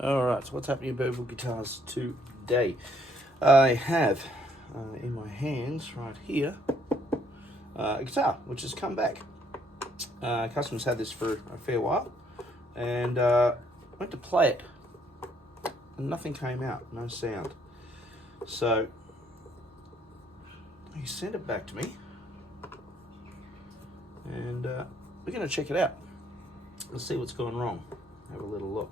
Alright, so what's happening in Birdwood Guitars today? I have in my hands right here a guitar which has come back. Customers had this for a fair while and went to play it and nothing came out, no sound. So he sent it back to me and we're going to check it out. Let's see what's gone wrong. Have a little look.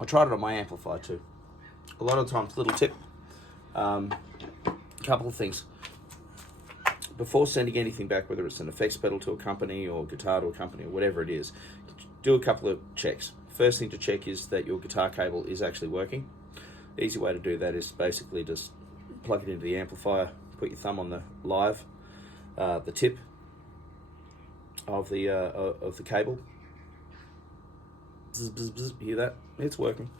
I tried it on my amplifier too. A lot of times, little tip, couple of things. Before sending anything back, whether it's an effects pedal to a company or guitar to a company or whatever it is, do a couple of checks. First thing to check is that your guitar cable is actually working. The easy way to do that is basically just plug it into the amplifier, put your thumb on the live, the tip of the cable. Bzz, bzz, bzz, hear that? It's working.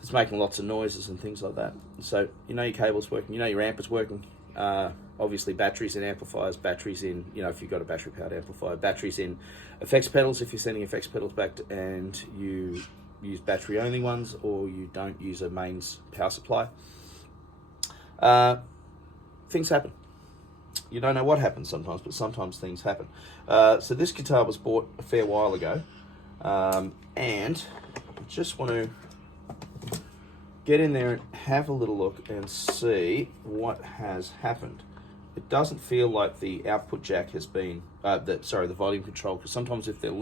It's making lots of noises and things like that. So you know your cable's working, you know your amp is working. Obviously batteries in amplifiers, batteries in, if you've got a battery powered amplifier, batteries in effects pedals if you're sending effects pedals back and you use battery only ones or you don't use a mains power supply. Things happen. You don't know what happens sometimes, but sometimes things happen. So this guitar was bought a fair while ago. And I just want to get in there and have a little look and see what has happened. It doesn't feel like the output jack has been, the volume control, because sometimes if the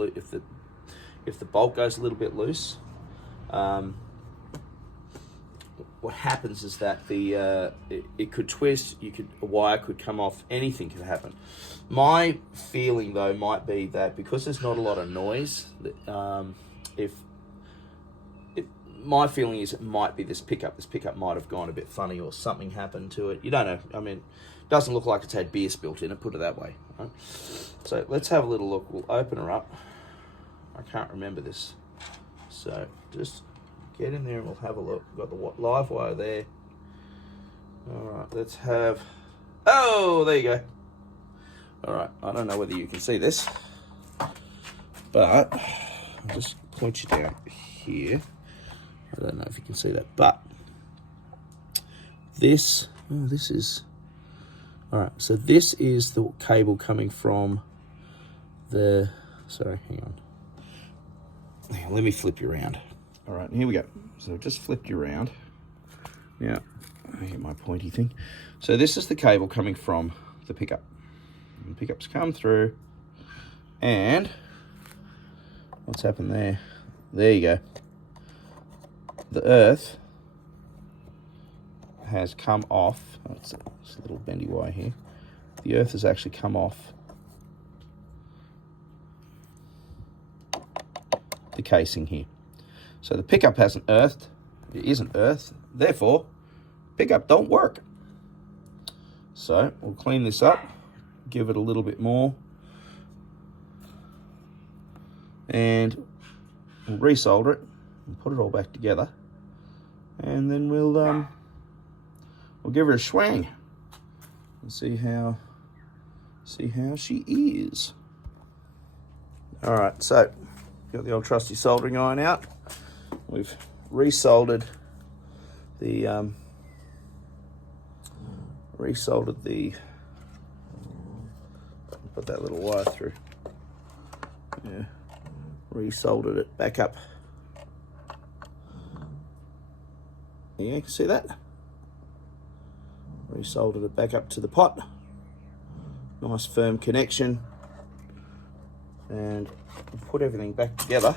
bolt goes a little bit loose, what happens is that it could twist, a wire could come off, anything could happen. My feeling though might be that because there's not a lot of noise, my feeling is it might be this pickup. This pickup might have gone a bit funny or something happened to it. You don't know. I mean, it doesn't look like it's had beer spilt in it, put it that way. Right? So let's have a little look. We'll open her up. I can't remember this. So just get in there and we'll have a look. We've got the live wire there. All right, let's have... Oh, there you go. All right, I don't know whether you can see this, but I'll just point you down here. I don't know if you can see that, but this is... All right, so this is the cable coming from the... Sorry, hang on. Let me flip you around. All right, here we go. So I've just flipped you around. Now, I get my pointy thing. So this is the cable coming from the pickup. And the pickups come through, and what's happened there? There you go. The earth has come off. Oh, it's a little bendy wire here. The earth has actually come off the casing here. So the pickup hasn't earthed, it isn't earthed, therefore pickup don't work. So we'll clean this up, give it a little bit more, and we'll resolder it and put it all back together, and then we'll give her a swing and see how she is. All right, so got the old trusty soldering iron out. We've resoldered the put that little wire through. Yeah, resoldered it back up. Yeah, you can see that. Resoldered it back up to the pot. Nice firm connection, and we'll put everything back together.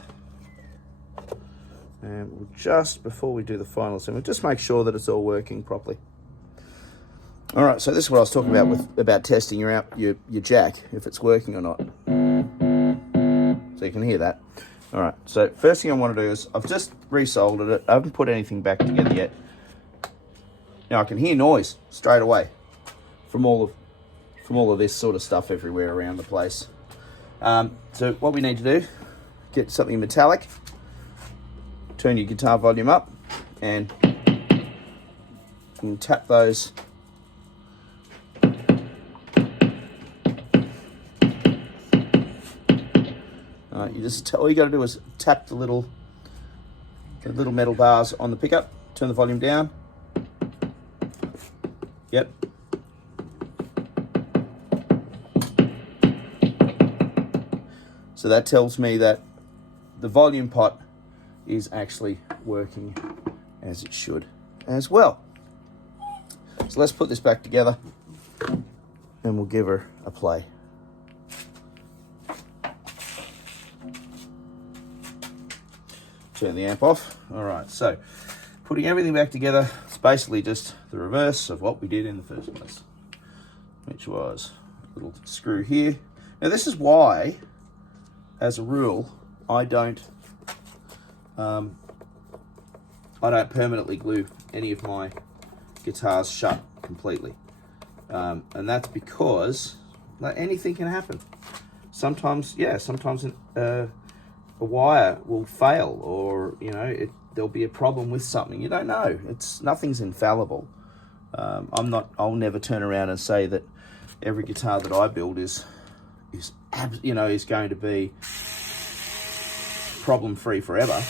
And we'll just, before we do the final assembly, just make sure that it's all working properly. All right, so this is what I was talking about testing your jack, if it's working or not. So you can hear that. All right, so first thing I want to do is, I've just resoldered it. I haven't put anything back together yet. Now I can hear noise straight away from all of this sort of stuff everywhere around the place. So what we need to do, get something metallic, turn your guitar volume up, and you can tap those You just all you got to do is tap the little metal bars on the pickup, turn the volume down. Yep. So that tells me that the volume pot is actually working as it should as well. So let's put this back together and we'll give her a play. Turn the amp off. All right, so putting everything back together, it's basically just the reverse of what we did in the first place, which was a little screw here. Now this is why, as a rule, I don't permanently glue any of my guitars shut completely. And that's because anything can happen. Sometimes a wire will fail, or there'll be a problem with something. You don't know. Nothing's infallible. I'll never turn around and say that every guitar that I build is going to be problem free forever,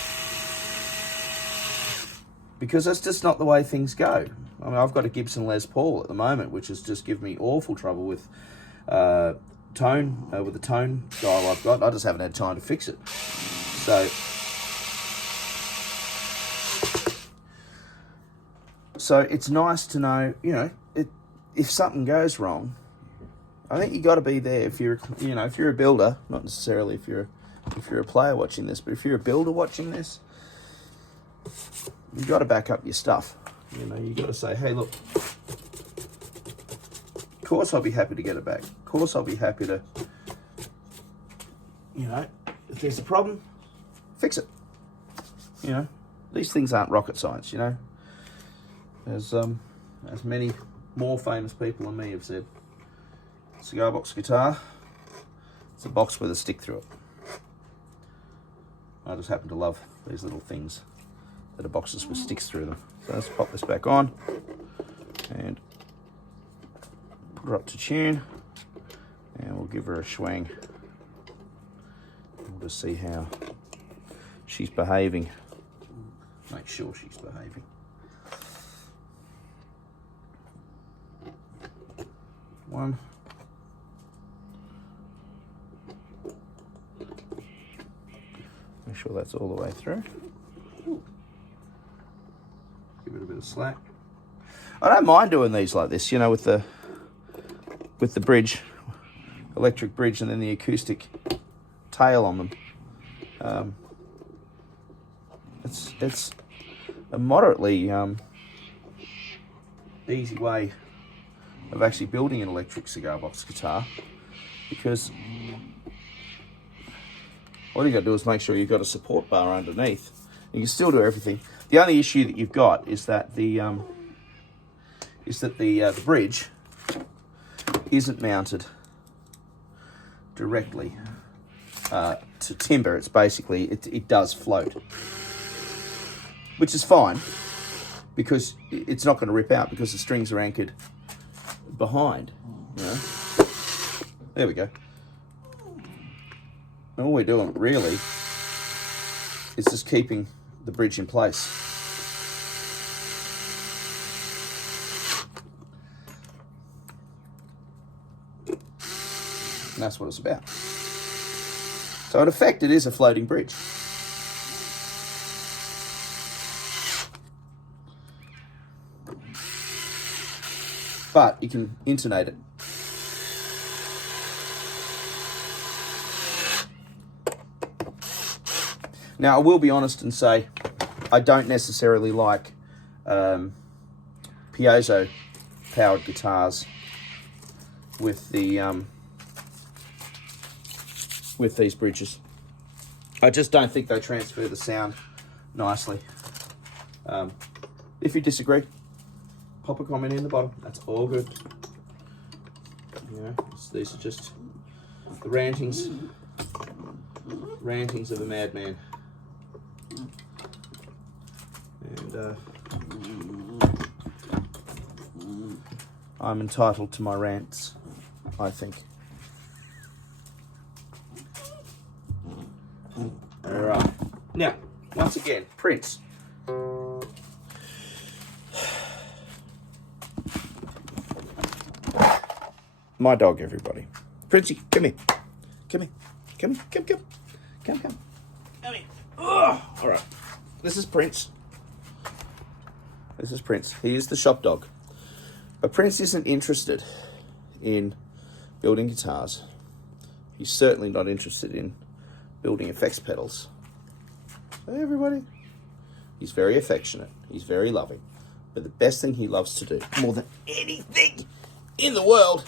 because that's just not the way things go. I mean, I've got a Gibson Les Paul at the moment, which has just given me awful trouble with the tone dial I've got. I just haven't had time to fix it. So it's nice to know, if something goes wrong, I think you got to be there. If you're a builder, not necessarily if you're a player watching this, but if you're a builder watching this, you've got to back up your stuff. You got to say, hey, look, of course I'll be happy to get it back. Of course I'll be happy to, if there's a problem, fix it. These things aren't rocket science, As many more famous people than me have said. Cigar box guitar, it's a box with a stick through it. I just happen to love these little things that are boxes with sticks through them. So let's pop this back on and put her up to tune, and we'll give her a swing. We'll just see how she's behaving. Make sure she's behaving. One. Make sure that's all the way through. Give it a bit of slack. I don't mind doing these like this, with the bridge, electric bridge, and then the acoustic tail on them. It's a moderately easy way of actually building an electric cigar box guitar, because all you got to do is make sure you've got a support bar underneath. You can still do everything. The only issue that you've got is that the bridge isn't mounted directly to timber. It's basically it does float, which is fine because it's not going to rip out because the strings are anchored behind. There we go. And all we're doing really is just keeping the bridge in place. And that's what it's about. So in effect, it is a floating bridge. But you can intonate it. Now, I will be honest and say I don't necessarily like piezo-powered guitars with the with these bridges. I just don't think they transfer the sound nicely. If you disagree, pop a comment in the bottom. That's all good. These are just the rantings of a madman. And I'm entitled to my rants, I think. All right. Now, once again, Prince. My dog, everybody. Princey, come here. Come here. Come here. Come. Come here. Ugh. All right. This is Prince. This is Prince. He is the shop dog. But Prince isn't interested in building guitars. He's certainly not interested in building effects pedals. Hey, everybody. He's very affectionate. He's very loving. But the best thing he loves to do, more than anything in the world,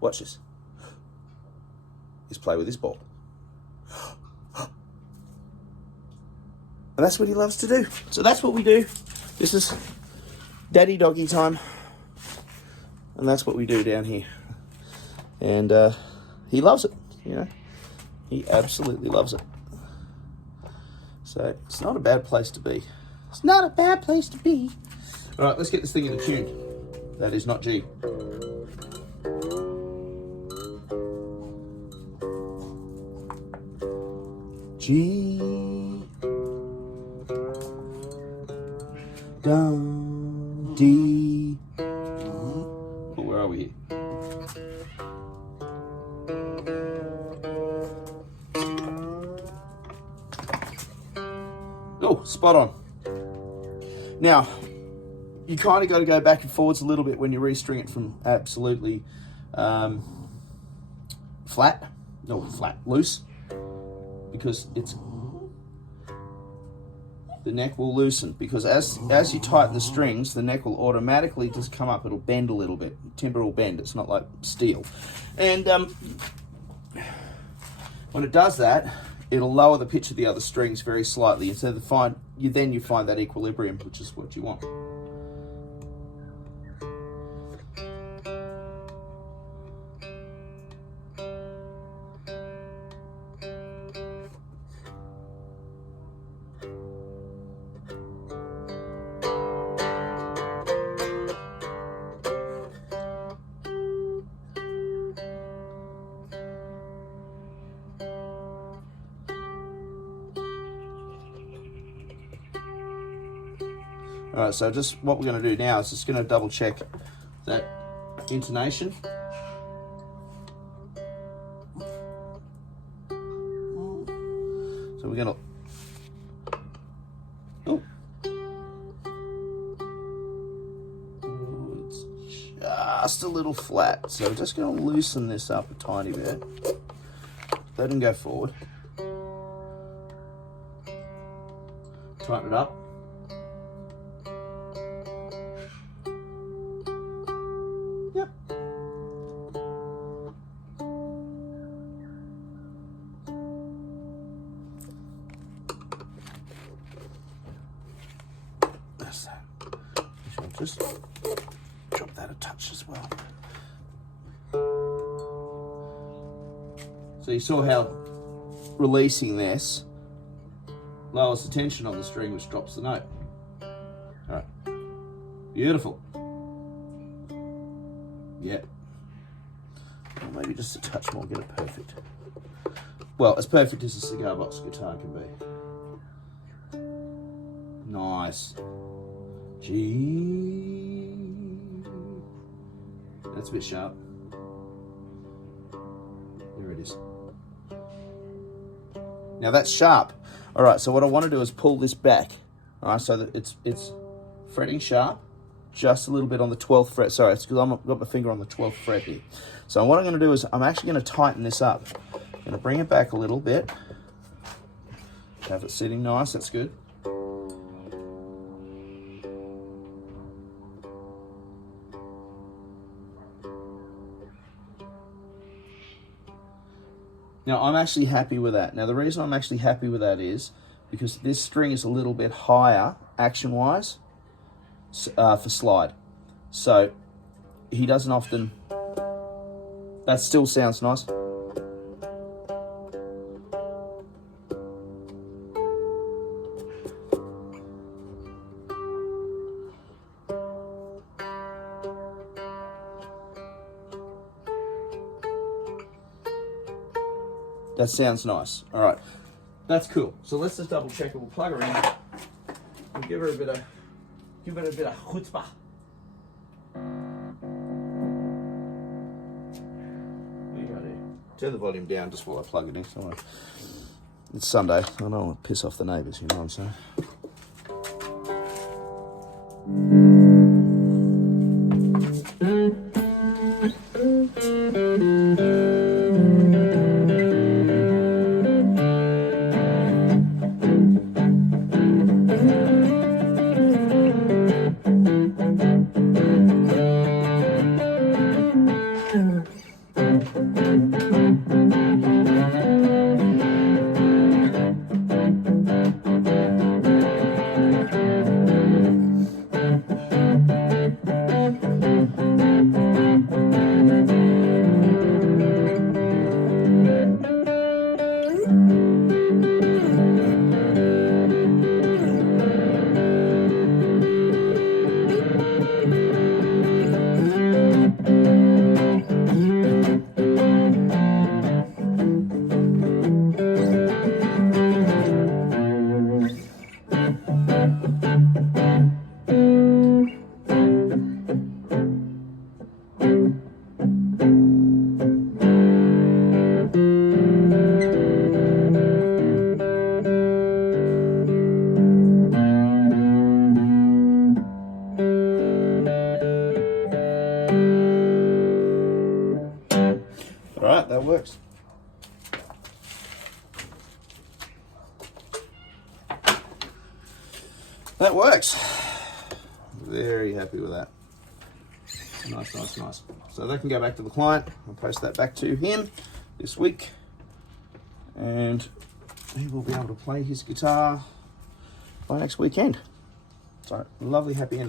watch this, is play with his ball. And that's what he loves to do. So that's what we do. This is daddy doggy time. And that's what we do down here. And he loves it, you know. He absolutely loves it. So it's not a bad place to be. It's not a bad place to be. All right, let's get this thing in a tune. That is not G. G, down, D. Oh, where are we here? Oh, spot on. Now, you kind of got to go back and forwards a little bit when you restring it from absolutely loose, because the neck will loosen, because as you tighten the strings, the neck will automatically just come up. It'll bend a little bit. Timber will bend. It's not like steel. And when it does that, it'll lower the pitch of the other strings very slightly, and so you find that equilibrium, which is what you want. All right, so just what we're going to do now is just going to double check that intonation. So we're going to, it's just a little flat. So we're just going to loosen this up a tiny bit. Let him go forward. Tighten it up. Yep. That's that. Just drop that a touch as well. So you saw how releasing this lowers the tension on the string, which drops the note. All right, beautiful. Yep. Or maybe just a touch more, get it perfect. Well, as perfect as a cigar box guitar can be. Nice. G. That's a bit sharp. There it is. Now that's sharp. All right, so what I want to do is pull this back. All right, so that it's fretting sharp, just a little bit on the 12th fret. Sorry, it's because I've got my finger on the 12th fret here. So what I'm going to do is I'm actually going to tighten this up. I'm going to bring it back a little bit. Have it sitting nice, that's good. Now, I'm actually happy with that. Now, the reason I'm actually happy with that is because this string is a little bit higher, action-wise, for slide. So, he doesn't often... That still sounds nice. That sounds nice. All right. That's cool. So let's just double check it. We'll plug her in and give it a bit of chutzpah. Turn the volume down just while I plug it in. So it's Sunday. I don't want to piss off the neighbours, you know what I'm saying? All right, that works. That works. Very happy with that. Nice, nice, nice. So that can go back to the client. I'll post that back to him this week. And he will be able to play his guitar by next weekend. So, lovely, happy ending.